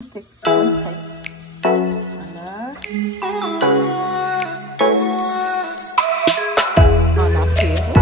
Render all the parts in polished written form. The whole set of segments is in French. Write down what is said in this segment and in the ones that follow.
C'est prêt. Voilà. En apéro.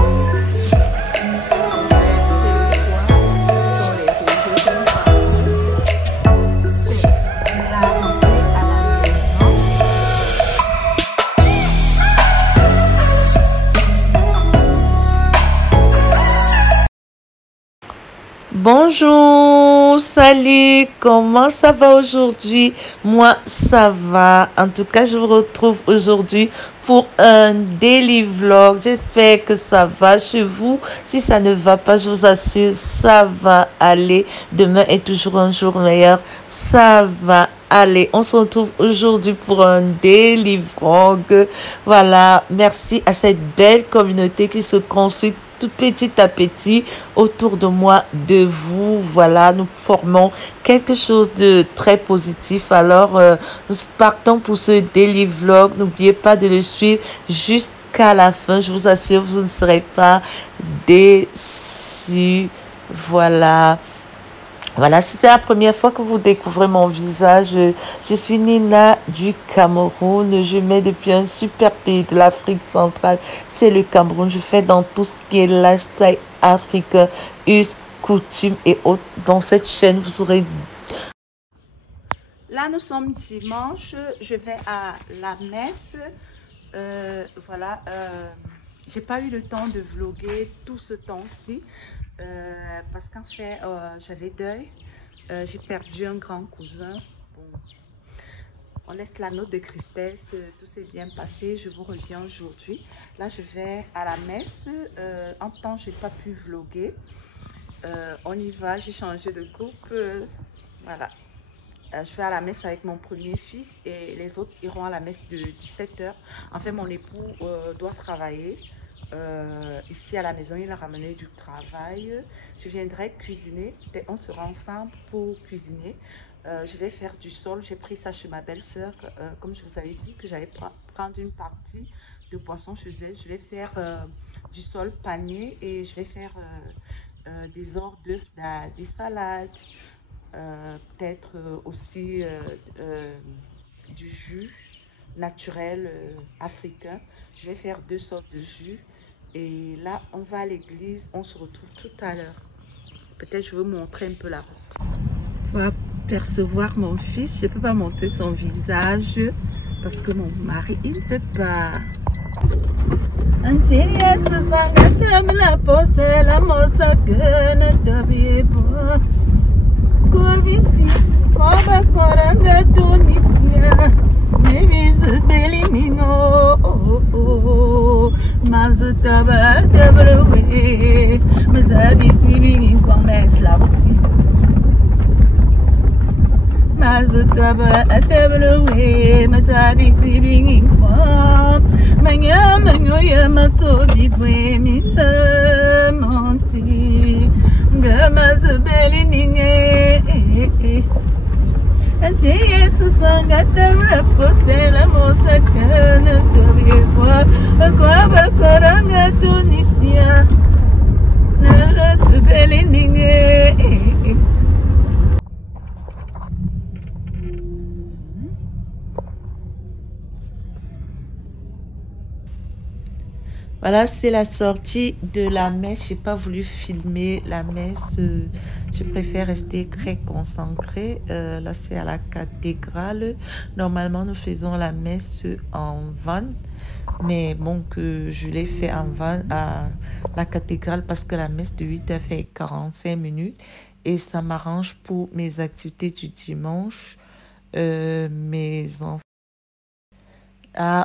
Bonjour, salut, comment ça va aujourd'hui? Moi, ça va. En tout cas, je vous retrouve aujourd'hui pour un daily vlog. J'espère que ça va chez vous. Si ça ne va pas, je vous assure, ça va aller. Demain est toujours un jour meilleur. Ça va aller. On se retrouve aujourd'hui pour un daily vlog. Voilà, merci à cette belle communauté qui se construit tout petit à petit autour de moi, de vous. Voilà, nous formons quelque chose de très positif. Alors, nous partons pour ce daily vlog. N'oubliez pas de le suivre jusqu'à la fin. Je vous assure, vous ne serez pas déçus. Voilà. Voilà, si c'est la première fois que vous découvrez mon visage, je suis Nina du Cameroun. Je mets depuis un super pays de l'Afrique centrale, c'est le Cameroun. Je fais dans tout ce qui est lifestyle africain, us, coutumes et autres. Dans cette chaîne, vous aurez... Là, nous sommes dimanche. Je vais à la messe. Voilà, j'ai pas eu le temps de vlogger tout ce temps-ci. Parce qu'en fait, j'avais deuil. J'ai perdu un grand cousin. Bon, on laisse la note de tristesse. Tout s'est bien passé. Je vous reviens aujourd'hui. Là, je vais à la messe. En temps, j'ai pas pu vlogger. On y va. J'ai changé de coupe. Voilà. Je vais à la messe avec mon premier fils et les autres iront à la messe de 17 h. En fait, mon époux doit travailler. Ici à la maison, il a ramené du travail. Je viendrai cuisiner. On sera ensemble pour cuisiner. Je vais faire du sol. J'ai pris ça chez ma belle-sœur. Comme je vous avais dit que j'allais prendre une partie de poisson chez elle. Je vais faire du sol pané et je vais faire des hors d'œufs, des salades. Peut-être aussi du jus naturel africain. Je vais faire 2 sortes de jus. Et là, on va à l'église. On se retrouve tout à l'heure. Peut-être je veux montrer un peu la route. On va percevoir mon fils. Je ne peux pas montrer son visage parce que mon mari, il ne peut pas. Voilà, c'est la sortie de la messe. J'ai pas voulu filmer la messe. Je préfère rester très concentrée. Là, c'est à la cathédrale. Normalement, nous faisons la messe en van. Mais bon, que je l'ai fait en van à la cathédrale parce que la messe de 8h fait 45 minutes. Et ça m'arrange pour mes activités du dimanche. Mes enfants.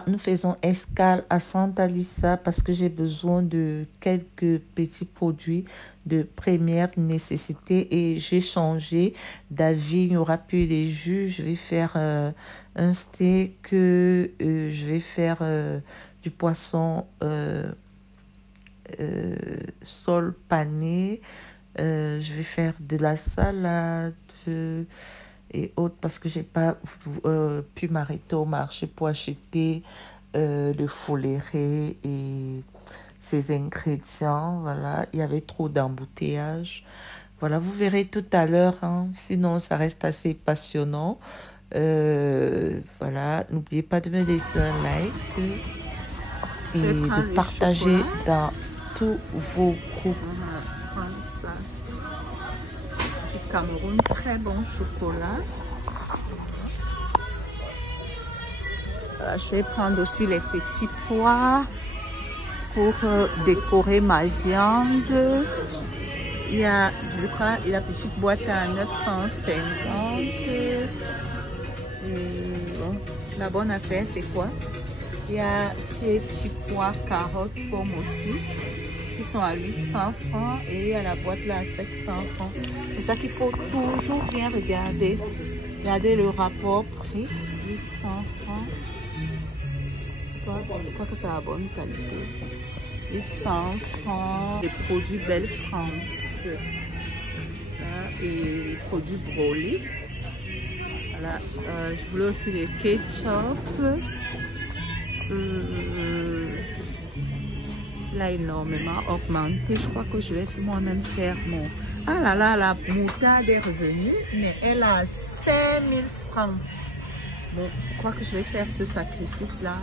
Nous faisons escale à Santa Lucia parce que j'ai besoin de quelques petits produits de première nécessité et j'ai changé d'avis. Il n'y aura plus les jus. Je vais faire un steak, je vais faire du poisson sol pané, je vais faire de la salade. Et autres parce que j'ai pas pu m'arrêter au marché pour acheter le foléré et ses ingrédients. Voilà, il y avait trop d'embouteillages. Voilà, vous verrez tout à l'heure, hein, sinon ça reste assez passionnant. Voilà, n'oubliez pas de me laisser un like Je vais et de prendre les partager chocolats. dans tous vos groupes. On va prendre ça. Du Cameroun, très bon chocolat. Voilà, je vais prendre aussi les petits pois pour décorer ma viande. Il y a, je crois, la petite boîte à 950. Bon, la bonne affaire, c'est quoi? Il y a ces petits pois, carottes, pommes aussi, qui sont à 800 francs. Et il y a la boîte là à 700 francs. C'est ça qu'il faut toujours bien regarder. Regardez le rapport prix. 800 francs. Je crois que c'est la bonne qualité. 800 francs. Les produits Belle France. Et produits Broly. Voilà. Je voulais aussi les ketchup. Il a énormément augmenté. Je crois que je vais moi-même faire mon... Ah là là, la moutarde est revenue, mais elle a 5000 francs. Bon, je crois que je vais faire ce sacrifice-là.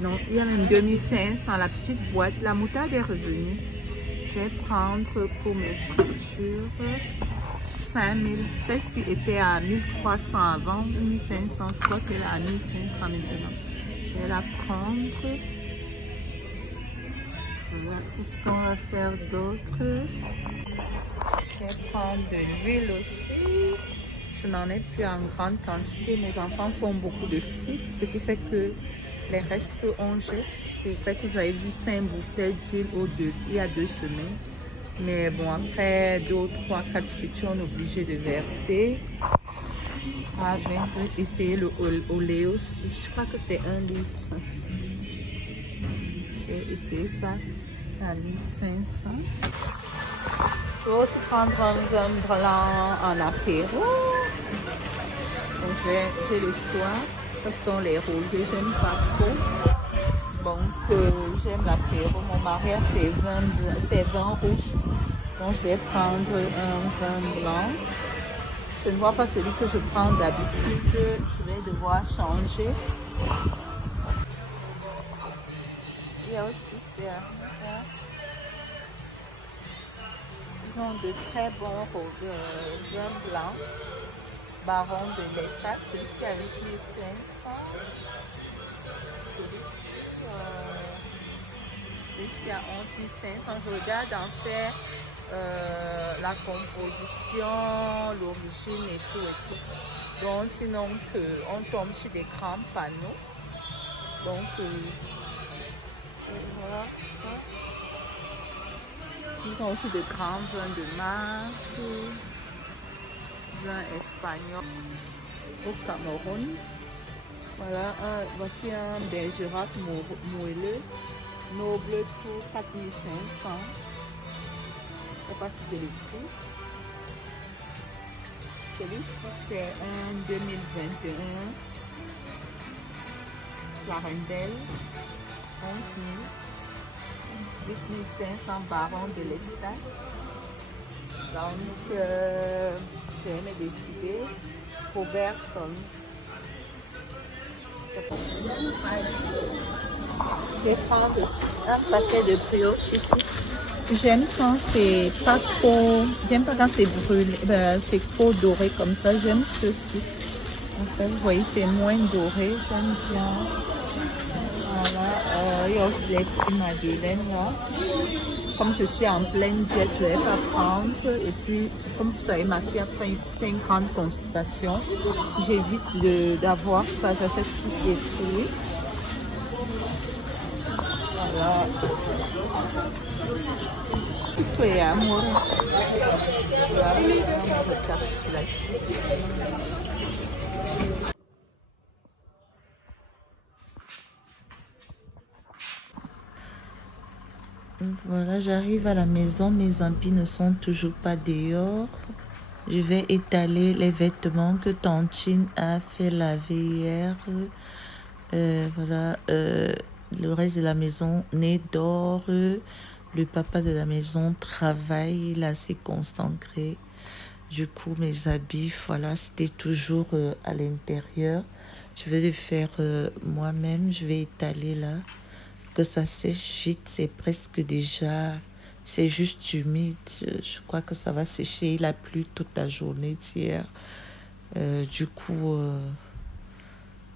Non, il y a même 2500, la petite boîte. La moutarde est revenue. Je vais prendre pour mes factures 5000. Celle-ci était à 1300 avant, 1500. Je crois qu'elle est à 1500 maintenant. Je vais la prendre. Voilà tout ce qu'on va faire d'autre. Je vais prendre de l'huile aussi. Je n'en ai plus en grande quantité. Mes enfants font beaucoup de frites, ce qui fait que les restes on jette. C'est vrai que j'avais vu 5 bouteilles d'huile il y a 2 semaines. Mais bon, après 2 ou 3, 4 frites, on est obligé de verser. Ah, je vais essayer le olé aussi. Je crois que c'est 1 litre. Je vais essayer ça à 1500. Je vais aussi prendre un vin blanc en apéro. Donc j'ai le choix. Ce sont les rosés, j'aime pas trop. Donc j'aime l'apéro. Mon mariage c'est vin rouge. Donc je vais prendre un vin blanc. Je ne vois pas celui que je prends d'habitude. Je vais devoir changer. Il y a aussi ça. Ils ont de très bons vins blancs. Baron de l'État. Celui-ci à 8500. Celui-ci à 11500. Je regarde en fait la composition, l'origine et tout. Donc sinon on tombe sur des grands panneaux. Donc voilà. Ils ont aussi de grands vins de marque, vin espagnol au Cameroun. Voilà, voici un Bergerac moelleux, noble pour 4500. Je ne sais pas si c'est le prix. Celui-ci c'est un 2021. Clarendelle, 11 000. 8500 Baron de l'Estat. Donc, je vais me décider. Robertson. Je vais prendre un paquet de brioches ici. J'aime quand c'est pas trop. J'aime pas quand c'est brûlé, c'est trop doré comme ça. J'aime ceci. En fait, vous voyez, c'est moins doré. J'aime bien. Voilà, il y a aussi les petits madeleines là. Comme je suis en pleine diète, je ne vais pas prendre. Et puis, comme vous savez, ma fille a fait une grande constipation. J'évite d'avoir ça. J'achète plus des fruits. Voilà. Tout est amour. Voilà, on recapitule. Voilà, j'arrive à la maison, mes habits ne sont toujours pas dehors. Je vais étaler les vêtements que Tantine a fait laver hier. Voilà, le reste de la maison n'est dort. Le papa de la maison travaille, il est assez concentré. Du coup, mes habits, voilà, c'était toujours à l'intérieur. Je vais le faire moi-même. Je vais étaler là. Que ça sèche vite. C'est presque déjà... C'est juste humide. Je crois que ça va sécher. Il a plu toute la journée d'hier. Du coup,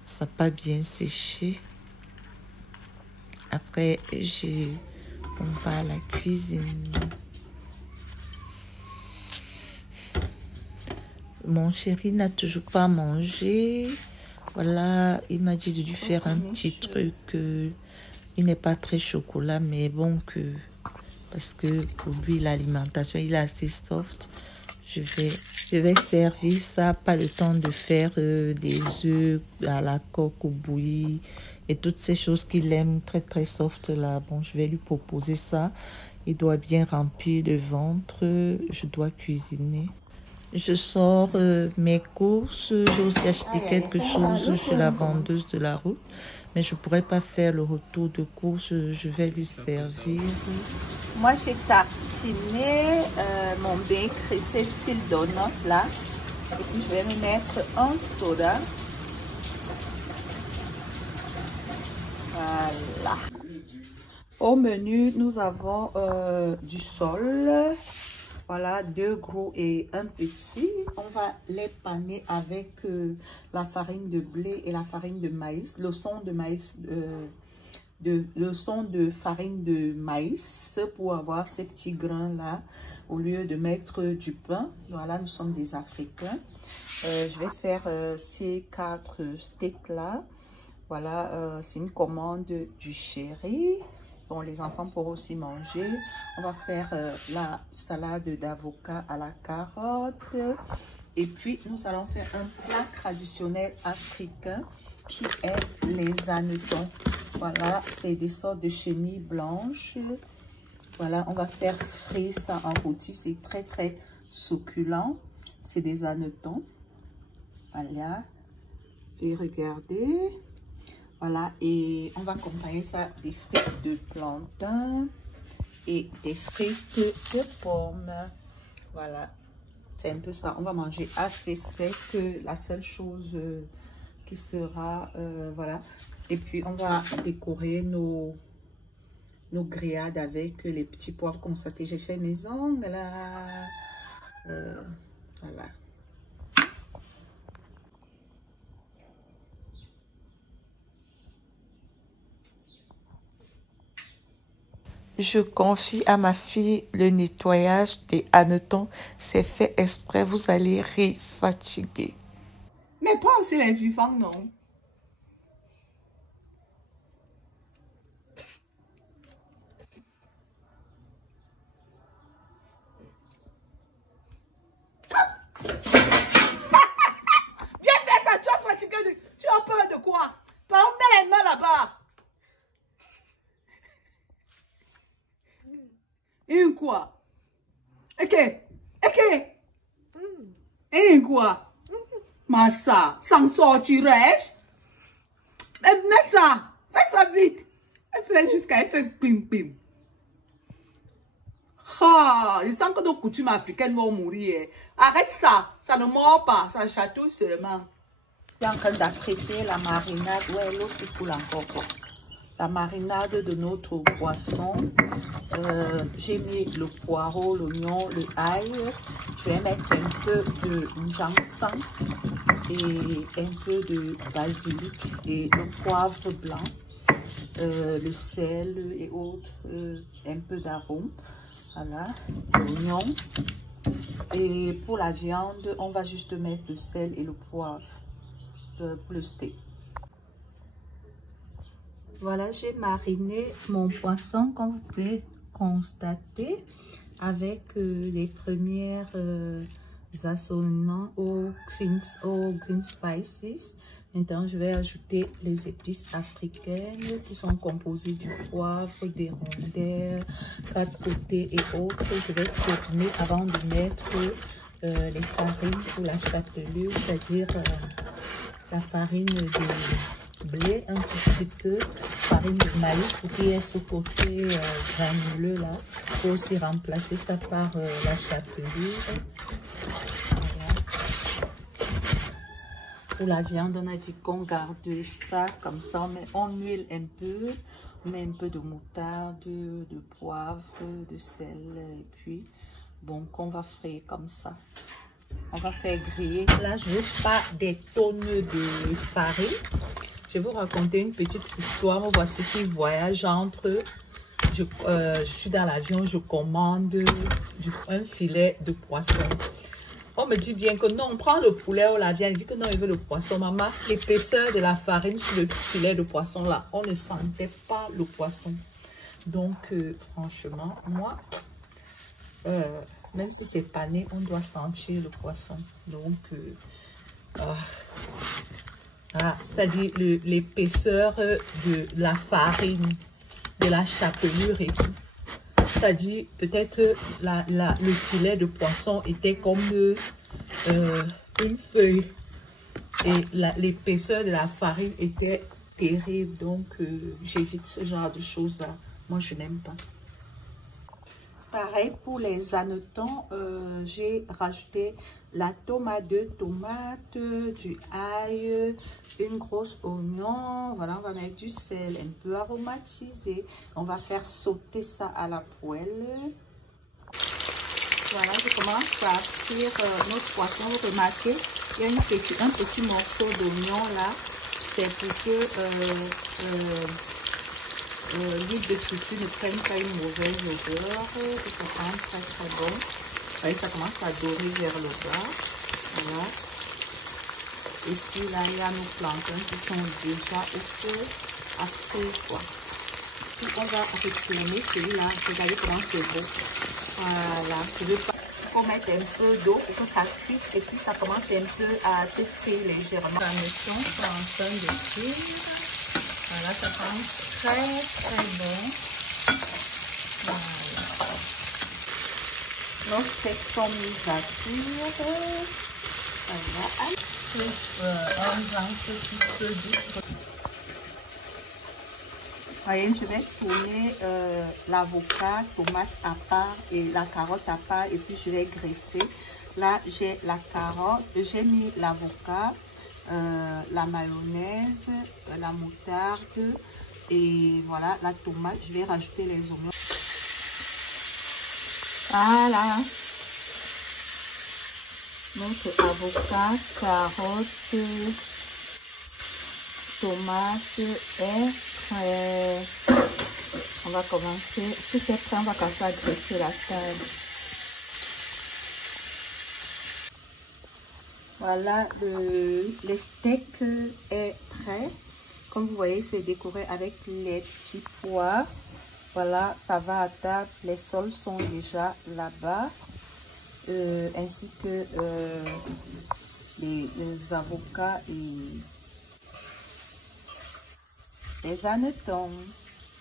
ça n'a pas bien séché. Après, on va à la cuisine. Mon chéri n'a toujours pas mangé. Voilà, il m'a dit de lui faire un petit truc. Il n'est pas très chocolat, mais bon, parce que pour lui, l'alimentation, il est assez soft. Je vais servir ça, pas le temps de faire des œufs à la coque ou bouillie et toutes ces choses qu'il aime très très soft là. Bon, je vais lui proposer ça. Il doit bien remplir le ventre. Je dois cuisiner. Je sors mes courses. J'ai aussi acheté quelque chose chez la vendeuse de la route. Mais je ne pourrais pas faire le retour de course. Je vais lui servir. Moi, j'ai tartiné mon bain cressé style donut là. Et puis, je vais me mettre un soda. Voilà. Au menu, nous avons du sol. Voilà, 2 gros et un petit. On va les paner avec la farine de blé et la farine de maïs. Le son de maïs, le son de farine de maïs pour avoir ces petits grains là au lieu de mettre du pain. Voilà, nous sommes des Africains. Je vais faire ces 4 steaks là. Voilà, c'est une commande du chéri. Bon, les enfants pourront aussi manger. On va faire la salade d'avocat à la carotte. Et puis, nous allons faire un plat traditionnel africain qui est les hannetons. Voilà, c'est des sortes de chenilles blanches. Voilà, on va faire frire ça en rôti. C'est très, très succulent. C'est des hannetons. Voilà. Et regardez. Voilà, et on va accompagner ça des frites de plantain et des frites de pommes. Voilà, c'est un peu ça. On va manger assez sec. La seule chose qui sera, voilà. Et puis, on va décorer nos grillades avec les petits poivres constatés. J'ai fait mes ongles là. Voilà. Je confie à ma fille le nettoyage des hannetons. C'est fait exprès, vous allez rire fatigué. Mais pas aussi les vivants, non. Viens faire ça, tu es fatigué. Tu as peur de quoi? Par où mets les mains là-bas? Une quoi? Ok. Une quoi? Massa, sans sortirais-je? Mets ça. Fais ça vite. Elle fait jusqu'à elle fait pim pim. Ah, il sent que nos coutumes africaines vont mourir. Arrête ça. Ça ne mord pas. Ça chatouille seulement. Je suis en train d'apprêter la marinade. Ouais, l'eau c'est cool encore quoi. La marinade de notre poisson. J'ai mis le poireau, l'oignon, le ail. Je vais mettre un peu de ginseng et un peu de basilic et le poivre blanc, le sel et autres, un peu d'arôme. Voilà, l'oignon. Et pour la viande, on va juste mettre le sel et le poivre pour le steak. Voilà, j'ai mariné mon poisson, comme vous pouvez constater, avec les premières assaisonnements aux green spices. Maintenant, je vais ajouter les épices africaines qui sont composées du poivre, des rondelles, 4 côtés et autres. Je vais tourner avant de mettre les farines pour la chapelure, c'est-à-dire la farine de blé, un petit peu, farine de maïs pour qu'il y ait ce côté granuleux là. Il faut aussi remplacer ça par la chapelure. pour la viande, on a dit qu'on garde ça comme ça. On huile un peu, on met un peu de moutarde, de poivre, de sel. Et puis, bon, qu'on va frayer comme ça. On va faire griller. Là, je veux pas des tonnes de farine. Je vais vous raconter une petite histoire. Voici qui voyage entre... Je suis dans l'avion, je commande un filet de poisson. On me dit bien que non, on prend le poulet ou la viande. Il dit que non, il veut le poisson. Maman, l'épaisseur de la farine sur le filet de poisson là, on ne sentait pas le poisson. Donc, franchement, moi, même si c'est pané, on doit sentir le poisson. Donc, c'est-à-dire l'épaisseur de la farine, de la chapelure et tout. C'est-à-dire, peut-être le filet de poisson était comme une feuille. Et l'épaisseur de la farine était terrible. Donc, j'évite ce genre de choses-là. Moi, je n'aime pas. Pareil pour les hannetons, j'ai rajouté la tomate, 2 tomates, du ail, une grosse oignon. Voilà, on va mettre du sel, un peu aromatisé. On va faire sauter ça à la poêle. Voilà, je commence à cuire notre poisson. Vous remarquez, il y a un petit morceau d'oignon là. C'est pour que l'huile de friture ne prenne pas une mauvaise odeur. C'est vraiment très très bon. Vous voyez, ça commence à dorer vers le bas. Voilà. Et puis là, il y a nos plantains qui sont déjà au feu à feu quoi. Puis on va retourner celui-là. Regardez comment c'est beau. Voilà. Je veux pas qu'on mette un peu d'eau pour que ça cuise et puis ça commence un peu à se frire légèrement. La notion est en train de cuire. Voilà, ça sent très très bon. Voilà. Nos steaks sont mis à cuire. Voilà. Un grand petit peu d'huile. Voyez, je vais tourner l'avocat, tomate à part et la carotte à part et puis je vais graisser. Là, j'ai la carotte, j'ai mis l'avocat, la mayonnaise, la moutarde et voilà la tomate. Je vais rajouter les oignons. Voilà. Notre avocat, carotte, tomate est prêt. On va commencer. Tout est prêt, on va commencer à graisser la table. Voilà, le steak est prêt. Comme vous voyez, c'est décoré avec les petits pois. Voilà, ça va à table. Les sols sont déjà là-bas. Ainsi que les avocats et les hannetons.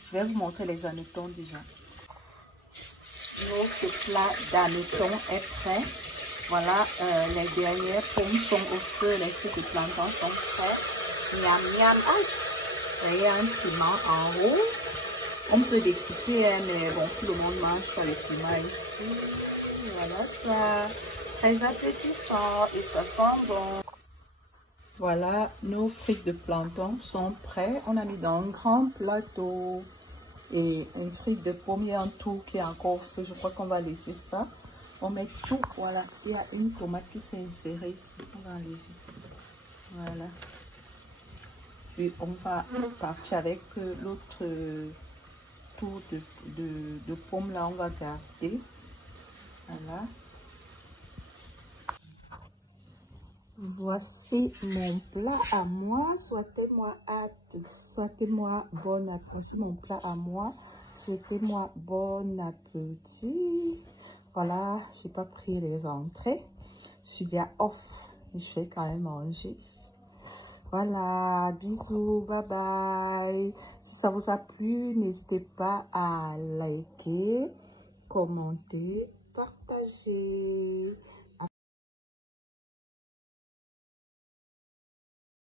Je vais vous montrer les hannetons déjà. Notre plat d'hannetons est prêt. Voilà, les dernières pommes sont au feu, les fruits de plantain sont prêts. Miam miam. Ah, il y a un piment en haut. On peut découper, mais bon, tout le monde mange pas le piment ici. Voilà ça. Très appétissant et ça sent bon. Voilà, nos frites de plantain sont prêts. On a mis dans un grand plateau. Et une frite de pommier en tout qui est encore au feu. Je crois qu'on va laisser ça. On met tout, voilà. Il y a une tomate qui s'est insérée ici. On va enlever. Voilà. Puis on va partir avec l'autre tour de pommes là. On va garder. Voilà. Voici mon plat à moi. Souhaitez-moi bon appétit. Voici mon plat à moi. Souhaitez-moi bon appétit. Voilà, je n'ai pas pris les entrées. Je suis bien off. Je vais quand même manger. Voilà, bisous, bye bye. Si ça vous a plu, n'hésitez pas à liker, commenter, partager.